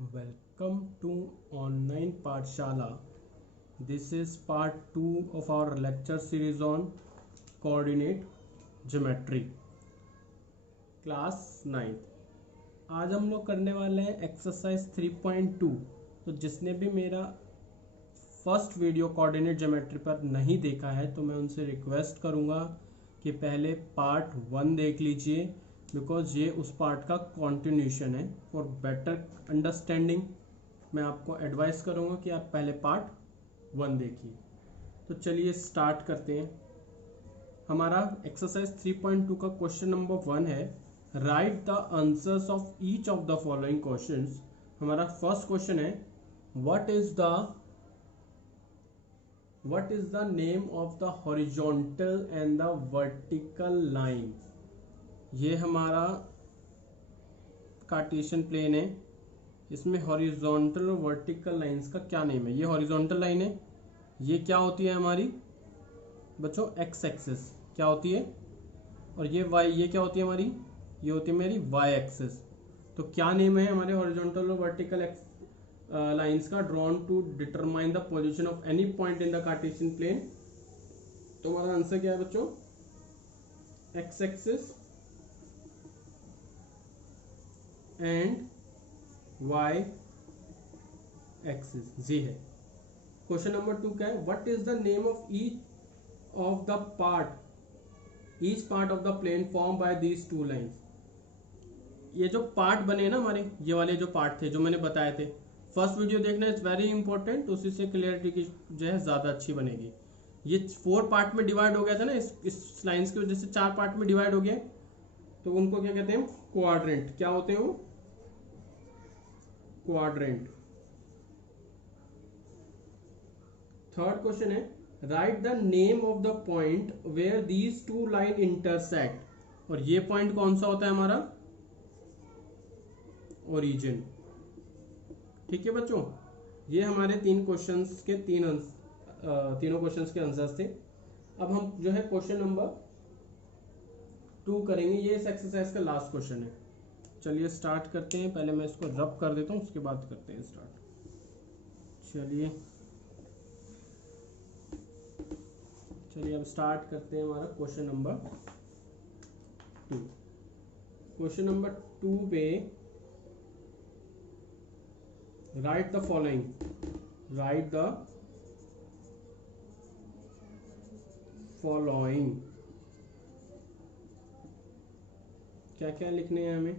Welcome to online Pathshala. This is part 2 of our lecture series on coordinate geometry. Class 9 आज हम लोग करने वाले हैं एक्सरसाइज 3.2। तो जिसने भी मेरा फर्स्ट वीडियो कोऑर्डिनेट ज्योमेट्री पर नहीं देखा है तो मैं उनसे रिक्वेस्ट करूंगा कि पहले पार्ट 1 देख लीजिए, बिकॉज ये उस पार्ट का कॉन्टिन्यूशन है। फॉर बेटर अंडरस्टैंडिंग मैं आपको एडवाइस करूंगा कि आप पहले पार्ट 1 देखिए। तो चलिए स्टार्ट करते हैं। हमारा एक्सरसाइज 3.2 का क्वेश्चन नंबर 1 है, right the answers of each of the following questions. हमारा फर्स्ट क्वेश्चन है, what is the name of the horizontal and the vertical line. ये हमारा कार्टेशियन प्लेन है, इसमें हॉरिजॉन्टल और वर्टिकल लाइंस का क्या नेम है। ये हॉरिजॉन्टल लाइन है, ये क्या होती है हमारी बच्चों एक्स एक्सिस क्या होती है, और ये वाई, ये क्या होती है हमारी, ये होती है मेरी वाई एक्सिस। तो क्या नेम है हमारे हॉरिजॉन्टल और वर्टिकल लाइंस का, drawn to determine the position of any point in the Cartesian plane. तो हमारा आंसर क्या है बच्चों, X axis and Y axis जी है। क्वेश्चन नंबर 2 क्या है, what is the name of each of the part of the plane form by these two lines. ये जो पार्ट बने ना हमारे, ये वाले जो पार्ट थे जो मैंने बताए थे, फर्स्ट वीडियो देखना इज वेरी इंपॉर्टेंट, उसी से क्लियरिटी की जो है ज्यादा अच्छी बनेगी। ये 4 पार्ट में डिवाइड हो गया था ना, इस लाइंस की वजह से 4 पार्ट में डिवाइड हो गया, तो उनको क्या कहते हैं, क्वाड्रेंट। क्या होते हैं वो, क्वाड्रेंट। थर्ड क्वेश्चन है, right the name of the point where these two line intersect. और ये पॉइंट कौन सा होता है हमारा, ओरिजिन। ठीक है बच्चों, ये हमारे 3 क्वेश्चंस के तीनों क्वेश्चंस के आंसर्स थे। अब हम जो है क्वेश्चन नंबर 2 करेंगे, ये इस एक्सरसाइज का लास्ट क्वेश्चन है। चलिए स्टार्ट करते हैं। पहले मैं इसको रब कर देता हूँ, उसके बाद करते हैं स्टार्ट। चलिए अब स्टार्ट करते हैं हमारा क्वेश्चन नंबर 2। क्वेश्चन नंबर 2 पे राइट द फॉलोइंग, क्या क्या लिखने हैं हमें।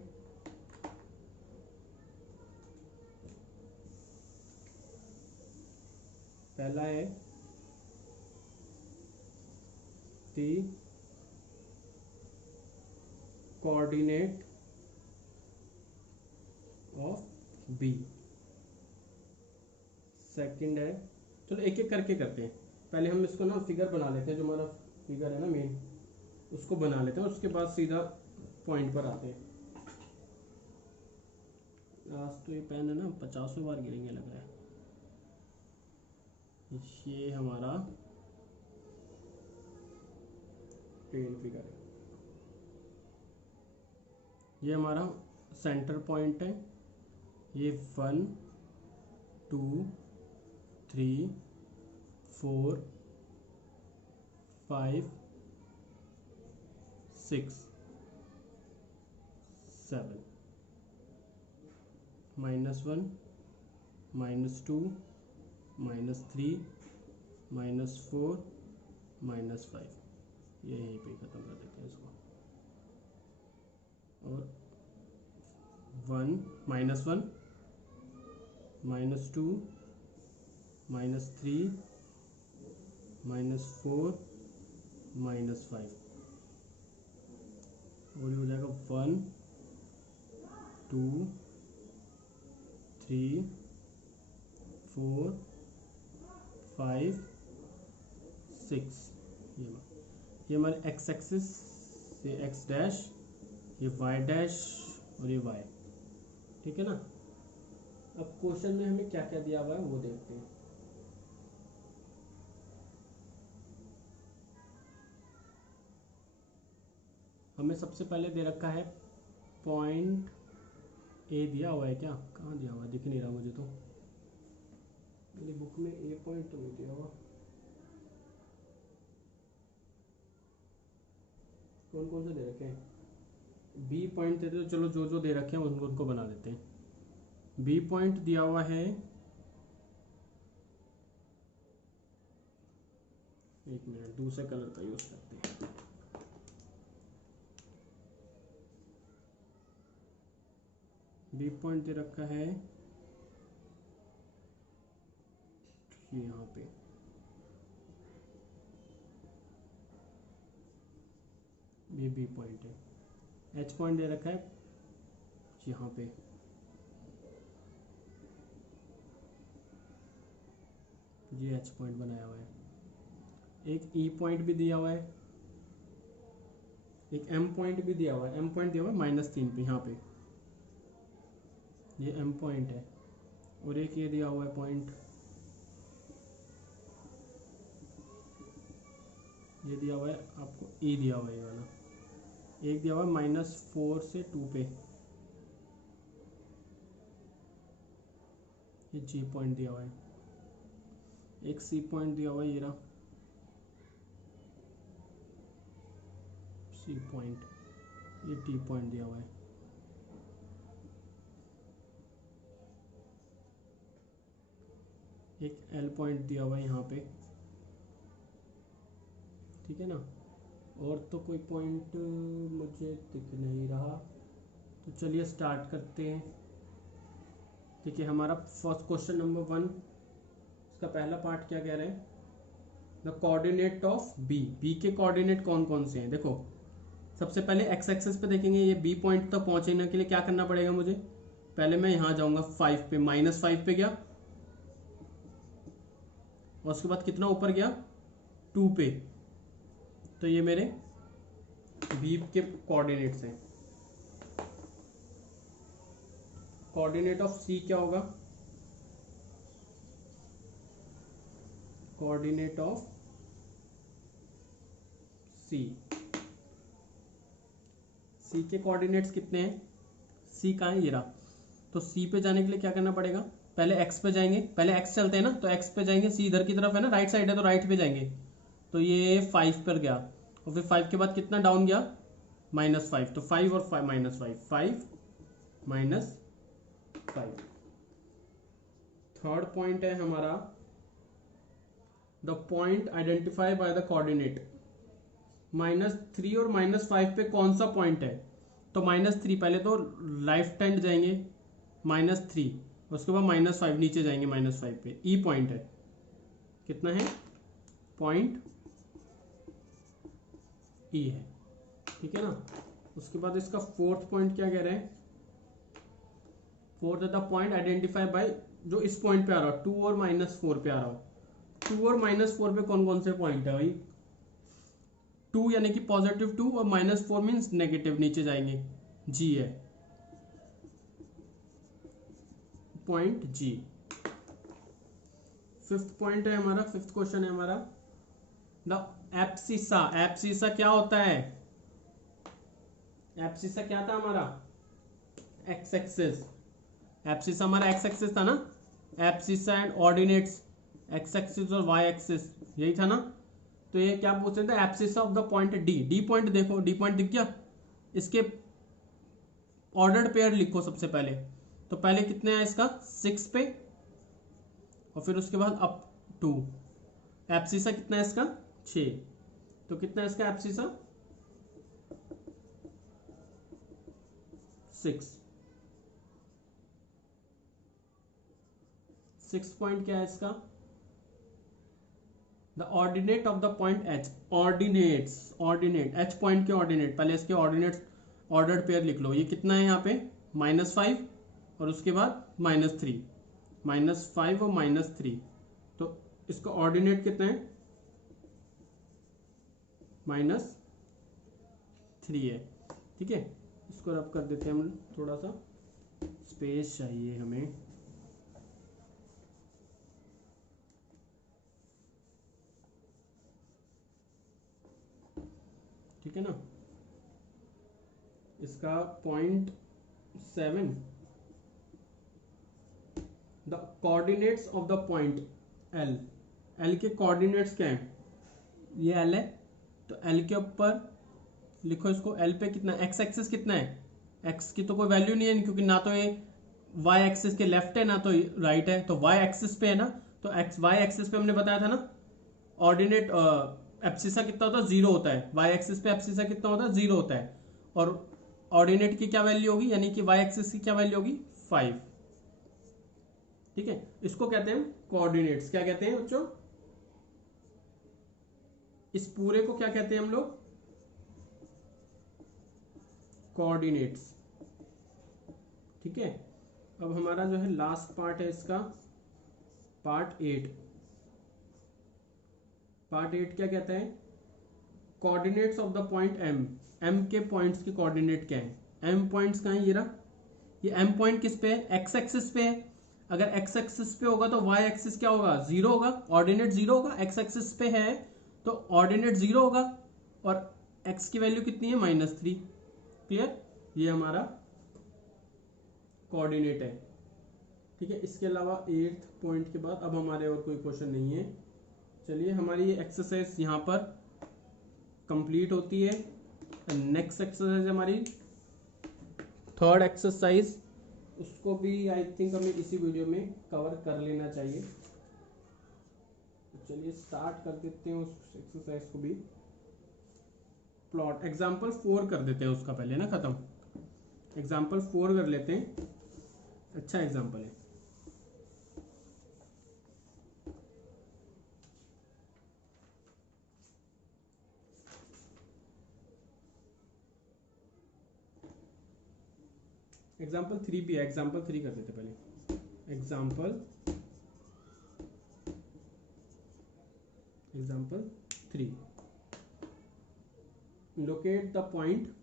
पहला है the coordinate of B. Second है, चलो एक एक करके करते हैं। पहले हम इसको ना फिगर बना लेते हैं, जो हमारा फिगर है ना मेन, उसको बना लेते हैं, उसके बाद सीधा पॉइंट पर आते हैं। आज तो ये पेन है ना 50 बार गिरेंगे लग रहा है। ये हमारा प्लेन फिगर है, ये हमारा सेंटर पॉइंट है। ये 1 2 3 4 5 6 7, -1 -2 -3 -4 -5, ये यहीं पे ख़त्म कर देते हैं इसको। और 1 -1 -2 -3 -4 -5, और ये हो जाएगा 1 2 3 4 5 6। ये हमारे एक्स एक्सिस, ये एक्स डैश, ये वाई डैश और ये वाई। ठीक है ना। अब क्वेश्चन में हमें क्या क्या दिया हुआ है वो देखते हैं। हमें सबसे पहले दे रखा है पॉइंट ए दिया हुआ है, क्या कहाँ दिया हुआ है, दिख नहीं रहा मुझे, तो मेरी बुक में ए पॉइंट तो नहीं दिया हुआ। कौन कौन से दे रखे हैं? बी पॉइंट देते तो चलो जो जो दे रखे हैं उनको उनको बना देते हैं। बी पॉइंट दिया हुआ है, एक मिनट दूसरे कलर का यूज करते हैं। बी पॉइंट दे रखा है यहाँ पे, ये बी पॉइंट है। एच पॉइंट दे रखा है यहाँ पे, ये एच पॉइंट बनाया हुआ है। एक ई पॉइंट भी दिया हुआ है, एक एम पॉइंट भी दिया हुआ है। एम पॉइंट दिया हुआ है -3 पे, यहाँ पे ये एम पॉइंट है। और एक ये दिया हुआ है पॉइंट, ये दिया हुआ है आपको, ई दिया हुआ है ये वाला। एक दिया हुआ है -4 से 2 पे, ये जी पॉइंट दिया हुआ है। एक सी पॉइंट दिया हुआ है, ये रहा सी पॉइंट। ये टी पॉइंट दिया हुआ है। एक एल पॉइंट दिया हुआ है यहाँ पे, ठीक है ना। और तो कोई पॉइंट मुझे दिख नहीं रहा, तो चलिए स्टार्ट करते हैं। ठीक है, हमारा फर्स्ट क्वेश्चन नंबर 1, इसका पहला पार्ट क्या कह रहे हैं? The coordinate of B. B के कोऑर्डिनेट कौन कौन से हैं? देखो, सबसे पहले एक्स एक्सेस पे देखेंगे। ये बी पॉइंट तक पहुंचने के लिए क्या करना पड़ेगा मुझे? पहले मैं यहाँ जाऊंगा 5 पे, -5 पे गया, और उसके बाद कितना ऊपर गया? 2 पे। तो ये मेरे बी के कोऑर्डिनेट्स हैं। कोऑर्डिनेट ऑफ सी क्या होगा? कोऑर्डिनेट ऑफ सी, सी के कोऑर्डिनेट्स कितने हैं? सी कहाँ है? ये रहा। तो सी पे जाने के लिए क्या करना पड़ेगा? पहले एक्स पे जाएंगे, पहले एक्स चलते हैं ना, तो एक्स पे जाएंगे। सी इधर की तरफ है ना, राइट साइड है, तो राइट पे जाएंगे। तो ये 5 पर गया, और फिर 5 के बाद कितना डाउन गया? -5। तो 5 और 5 -5, 5 -5। थर्ड पॉइंट है हमारा, the point identify by the coordinate. -3 और -5 पे कौन सा पॉइंट है? तो -3, पहले तो लेफ्ट हैंड जाएंगे -3, उसके बाद -5 नीचे जाएंगे -5 पे। ई पॉइंट है, कितना है? पॉइंट ई है, ठीक है ना। उसके बाद इसका फोर्थ पॉइंट क्या कह रहे हैं? फोर्थ है द पॉइंट आइडेंटिफाई बाय, जो इस पॉइंट पे आ रहा हो, 2 और -4 पे आ रहा हो। 2 और -4 पे कौन कौन से पॉइंट है भाई? 2 यानी कि +2, और -4 मीन्स नेगेटिव, नीचे जाएंगे। जी है पॉइंट जी। फिफ्थ पॉइंट है हमारा, फिफ्थ क्वेश्चन है हमारा, द एब्सिसा। एब्सिसा क्या होता है? एब्सिसा क्या था हमारा? X axis. एब्सिसा हमारा एक्स एक्सिस था ना। Abscissa and ordinates, x axis और वाई एक्सिस, यही था ना। तो ये क्या पूछ रहे थे? Abscissa of the point D. D point देखो, डी पॉइंट दिख गया। इसके ऑर्डर्ड पेयर लिखो सबसे पहले। तो पहले कितने है इसका? 6 पे, और फिर उसके बाद अप 2। एब्सिसा कितना है इसका? 6। तो कितना है इसका एब्सिसा? 6। 6 पॉइंट क्या है इसका? The ordinate of the point H. Ordinates, ordinate H point के ऑर्डिनेट, पहले इसके ऑर्डिनेट्स ऑर्डर्ड पेयर लिख लो। ये कितना है यहाँ पे? -5, और उसके बाद -3, -5 और -3। तो इसका ऑर्डिनेट कितना है? -3 है, ठीक है। इसको रब कर देते हैं हम, थोड़ा सा स्पेस चाहिए हमें। ठीक है ना। इसका 0.7 the coordinates of the point L, L के कोऑर्डिनेट्स क्या हैं, ये एल है, तो एल के ऊपर लिखो इसको, एल पे कितना, एक्स एक्सिस कितना है, एक्स की तो कोई वैल्यू नहीं है क्योंकि ना तो ये वाई एक्सिस के लेफ्ट है ना तो राइट है, तो वाई एक्सिस पे है ना, तो एक्स वाई एक्सिस पे हमने बताया था ना ऑर्डिनेट एब्सिसा कितना होता है, जीरो होता है, वाई एक्सिस पे एब्सिसा कितना होता है, जीरो होता है, और ऑर्डिनेट की क्या वैल्यू होगी, यानी कि वाई एक्सिस की क्या वैल्यू होगी, 5। ठीक है, इसको कहते हैं कोऑर्डिनेट्स। क्या कहते हैं बच्चों, इस पूरे को क्या कहते हैं हम लोग, कोऑर्डिनेट्स। ठीक है, अब हमारा जो है लास्ट पार्ट है इसका, पार्ट 8। पार्ट 8 क्या कहता है, coordinates of the point M, M के पॉइंट्स के कोऑर्डिनेट क्या है, एम पॉइंट्स कहाँ है, ये रहा, ये एम पॉइंट किस पे है, एक्स एक्सिस पे है, अगर एक्स एक्सिस पे होगा तो वाई एक्सिस क्या होगा, जीरो होगा, ऑर्डिनेट जीरो होगा, एक्स एक्सिस पे है तो ऑर्डिनेट जीरो होगा, और एक्स की वैल्यू कितनी है, -3। क्लियर, ये हमारा कोऑर्डिनेट है। ठीक है, इसके अलावा 8th पॉइंट के बाद अब हमारे और कोई क्वेश्चन नहीं है। चलिए हमारी ये एक्सरसाइज यहाँ पर कंप्लीट होती है। नेक्स्ट एक्सरसाइज हमारी 3rd एक्सरसाइज, उसको भी आई थिंक हमें इसी वीडियो में कवर कर लेना चाहिए। तो चलिए स्टार्ट कर देते हैं उस एक्सरसाइज को भी। प्लॉट एग्जाम्पल 4 कर देते हैं उसका पहले ना खत्म, एग्जाम्पल 4 कर लेते हैं, अच्छा एग्जाम्पल है। एग्जाम्पल 3 भी है, एग्जाम्पल 3 कर देते पहले, example 3। Locate the point,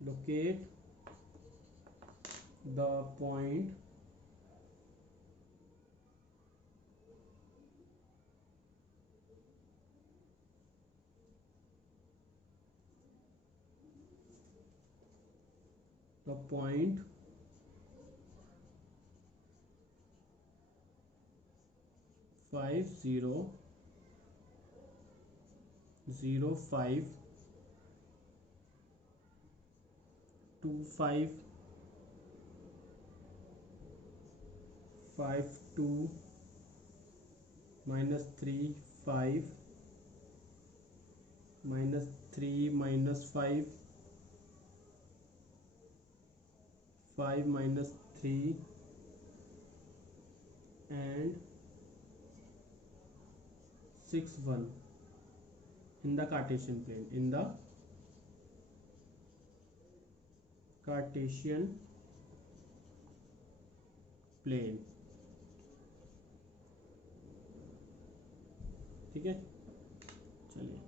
locate the point the point 5005 25 52 -3 5 -3 -5 5 -3 and 6 1 in the Cartesian plane, in the Cartesian plane। ठीक है, चलिए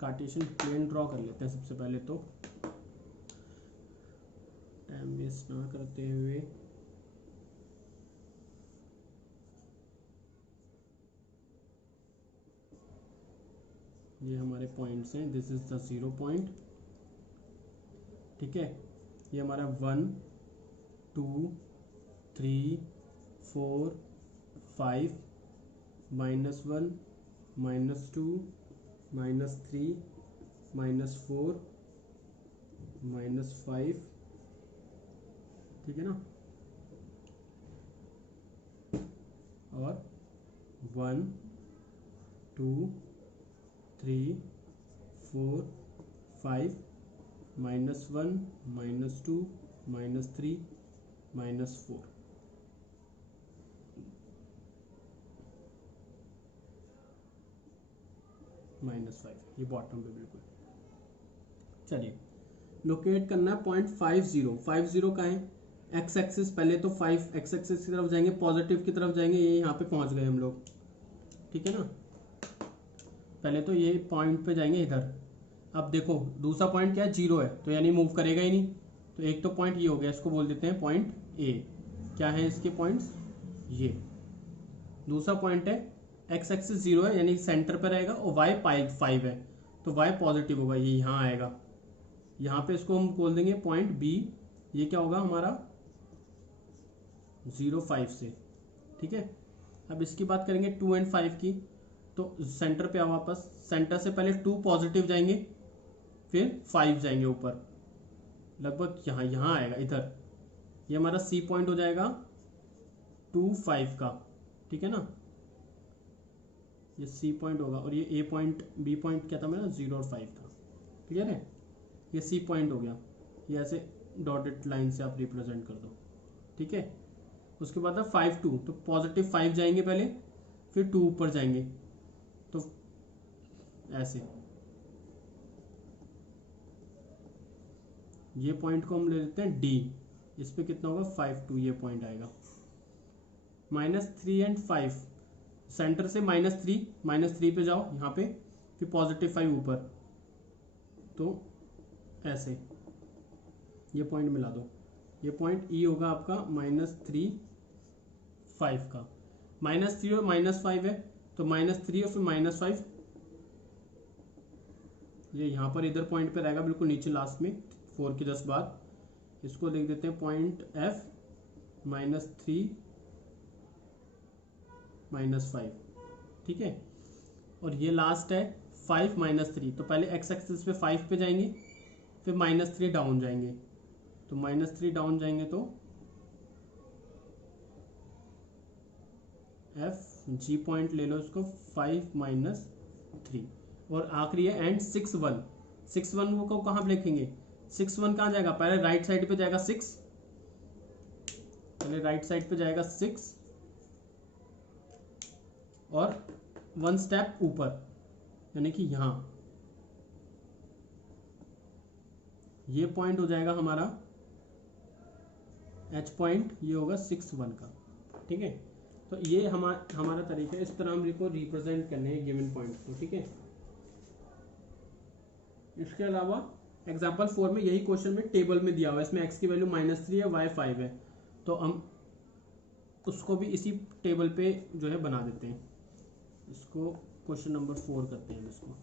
कार्टेशियन प्लेन ड्रॉ कर लेते हैं सबसे पहले, तो टाइम वेस्ट ना करते हुए। ये हमारे पॉइंट्स हैं, दिस इज द 0 पॉइंट। ठीक है, ये हमारा 1 2 3 4 5 -1 -2 -3 -4 -5, ठीक है ना, और 1 2 3 4 5 -1 -2 -3 -4। -5, ये बॉटम पे बिल्कुल। चलिए लोकेट करना है पॉइंट 50 कहाँ है, एक्स एक्सिस, पहले तो 5 एक्स एक्सिस की तरफ जाएंगे, पॉजिटिव की तरफ जाएंगे, ये यहाँ पे पहुँच गए हम लोग। ठीक है ना, पहले तो ये पॉइंट पे जाएंगे इधर। अब देखो दूसरा पॉइंट क्या है, 0 है, तो यानी मूव करेगा ही नहीं, तो एक तो पॉइंट ये हो गया, इसको बोल देते हैं पॉइंट ए। क्या है इसके पॉइंट्स, ये दूसरा पॉइंट है, एक्स एक्सिस 0 है यानी सेंटर पर रहेगा, और वाई 5 है, तो वाई पॉजिटिव होगा, ये यहाँ आएगा, यहाँ पे इसको हम बोल देंगे पॉइंट बी ये क्या होगा हमारा 0.5 से, ठीक है। अब इसकी बात करेंगे 2 और 5 की, तो सेंटर पे आओ वापस, सेंटर से पहले 2 पॉजिटिव जाएंगे, फिर 5 जाएंगे ऊपर, लगभग यहाँ यहाँ आएगा इधर, ये हमारा सी पॉइंट हो जाएगा 2, 5 का, ठीक है ना। ये सी पॉइंट होगा और ये ए पॉइंट, बी पॉइंट क्या था मेरा 0 और 5 था, क्लियर है। ये सी पॉइंट हो गया, ये ऐसे डॉटेड लाइन से आप रिप्रेजेंट कर दो, ठीक है। उसके बाद है 5, 2, तो पॉजिटिव 5 जाएंगे पहले, फिर 2 ऊपर जाएंगे, तो ऐसे ये पॉइंट को हम ले लेते हैं डी, इस पे कितना होगा 5, 2, ये पॉइंट आएगा। -3 और 5, सेंटर से -3 पे जाओ यहाँ पे, फिर +5 ऊपर, तो ऐसे ये पॉइंट मिला दो, ये पॉइंट ई होगा आपका -3, 5 का। -3 और -5 है, तो -3 और फिर -5, ये यहाँ पर इधर पॉइंट पे रहेगा बिल्कुल नीचे लास्ट में 4 के जस्ट बाद, इसको लिख देते हैं पॉइंट एफ, -3 -5, ठीक है। और ये लास्ट है 5 -3, तो पहले एक्स एक्सिस पे 5 पे जाएंगे, फिर -3 डाउन जाएंगे, तो -3 डाउन जाएंगे तो एफ जी पॉइंट ले लो इसको 5 -3, और आखिरी है एंड 6, 1, 6, 1 को कहाँ पे लिखेंगे, 6, 1 कहाँ जाएगा, पहले राइट साइड पे जाएगा 6, पहले राइट साइड पे जाएगा 6 और 1 स्टेप ऊपर, यानी कि यहाँ ये पॉइंट हो जाएगा हमारा एच पॉइंट, ये होगा 6, 1 का, ठीक है। तो ये हमारा तरीका है, इस तरह हम इसको रिप्रेजेंट करने हैं गिवन पॉइंट को, ठीक है। इसके अलावा एग्जाम्पल 4 में यही क्वेश्चन में टेबल में दिया हुआ है, इसमें x की वैल्यू -3 है, y 5 है, तो हम उसको भी इसी टेबल पे जो है बना देते हैं। इसको क्वेश्चन नंबर 4 करते हैं इसको,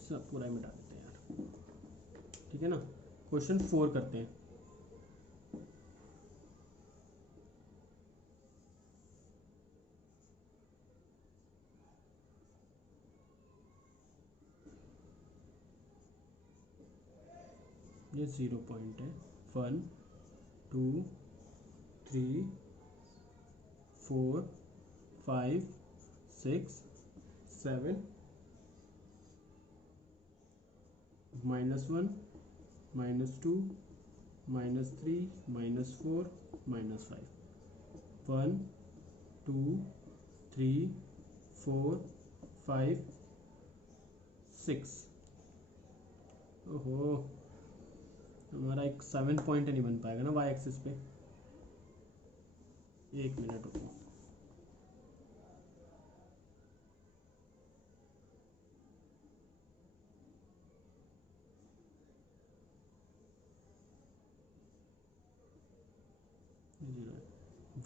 सब पूरा ही मिटा देते हैं यार, ठीक है ना। क्वेश्चन 4 करते हैं। ये 0 पॉइंट है, 1, 2, 3, 4, 5, 6, 7, -1, -2, -3, -4, -5, 1, 2, 3, 4, 5, 6, ओहो हमारा एक 7 पॉइंट नहीं बन पाएगा ना वाई एक्सिस पे, 1 मिनट रुको,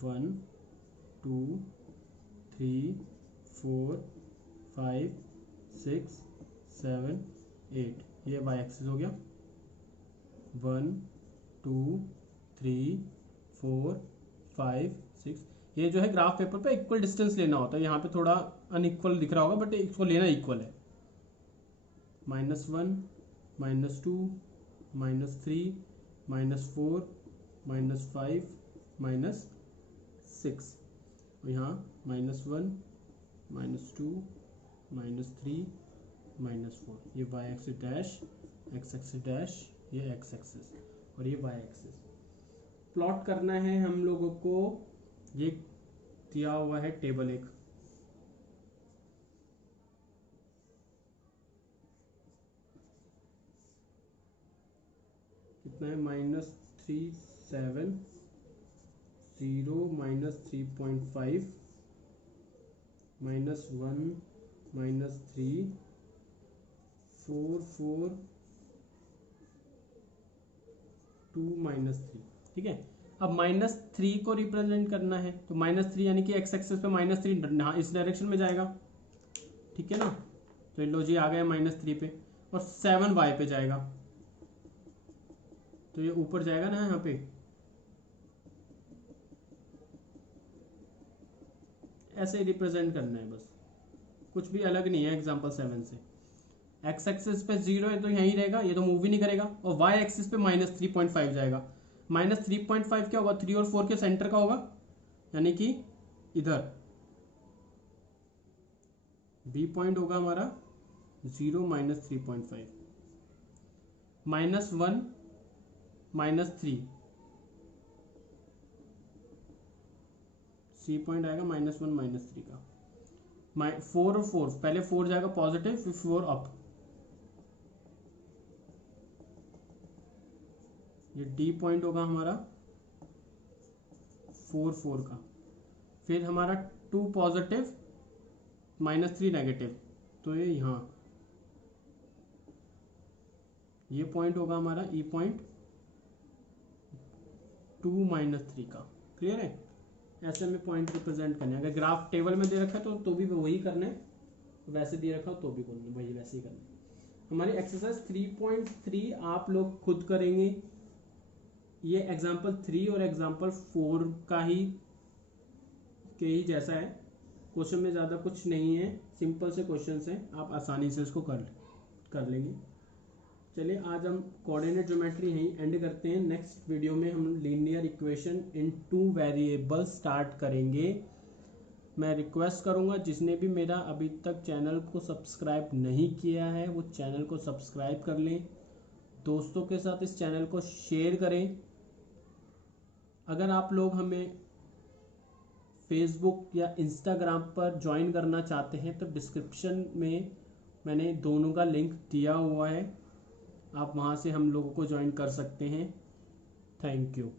वन 2 3 4 5 6 7 8, ये वाई एक्सिस हो गया। 1 2 3 4 5 6, ये जो है ग्राफ पेपर पे इक्वल डिस्टेंस लेना होता है, यहाँ पे थोड़ा अनइक्वल दिख रहा होगा बट इसको लेना इक्वल है। -1 -2 -3 -4 -5 -6, और यहाँ -1 -2 -3 -4, ये Y axis dash, X axis dash, ये एक्स एक्सिस और ये वाई एक्सिस। प्लॉट करना है हम लोगों को, ये दिया हुआ है टेबल एक, कितना है -3 7 0 -3.5 -1 -3 4 4 2 -3, ठीक है। अब -3 को रिप्रेजेंट करना है तो -3 यानी कि एक्स एक्सिस पे -3, हाँ इस डायरेक्शन में जाएगा, ठीक है ना। तो लो जी आ गया -3 पे, और 7 वाई पे जाएगा, तो ये ऊपर जाएगा ना यहाँ पे, ऐसे रिप्रेजेंट करना है बस, कुछ भी अलग नहीं है एग्जाम्पल 7 से। एक्स एक्सिस पे 0 है तो यहीं रहेगा, ये तो मूव ही नहीं करेगा, और वाई एक्सिस पे -3.5 जाएगा। -3.5 क्या होगा, 3 और 4 के सेंटर का होगा, यानी कि इधर बी पॉइंट होगा हमारा 0 -3.5, -1 -3, सी पॉइंट आएगा -1 -3 का। 4 और 4, पहले 4 जाएगा पॉजिटिव, फिर 4 अप, ये डी पॉइंट होगा हमारा 4 4 का, फिर हमारा 2 पॉजिटिव -3 नेगेटिव, तो ये यहाँ ये पॉइंट होगा हमारा ई पॉइंट 2 -3 का। क्लियर है, ऐसे में पॉइंट रिप्रेजेंट करना है। अगर ग्राफ टेबल में दे रखा है तो भी वही करना है, वैसे दे रखा हो तो भी वही वैसे ही करना है। हमारी एक्सरसाइज 3.3 आप लोग खुद करेंगे, ये एग्जाम्पल 3 और एग्जाम्पल 4 का ही के ही जैसा है, क्वेश्चन में ज़्यादा कुछ नहीं है, सिंपल से क्वेश्चन हैं, आप आसानी से इसको कर लेंगे। चलिए आज हम कोऑर्डिनेट ज्योमेट्री यहीं एंड करते हैं। नेक्स्ट वीडियो में हम linear equation in 2 variable start करेंगे। मैं रिक्वेस्ट करूंगा जिसने भी मेरा अभी तक चैनल को सब्सक्राइब नहीं किया है वो चैनल को सब्सक्राइब कर लें, दोस्तों के साथ इस चैनल को शेयर करें। अगर आप लोग हमें फेसबुक या इंस्टाग्राम पर ज्वाइन करना चाहते हैं तो डिस्क्रिप्शन में मैंने दोनों का लिंक दिया हुआ है, आप वहाँ से हम लोगों को ज्वाइन कर सकते हैं। Thank you.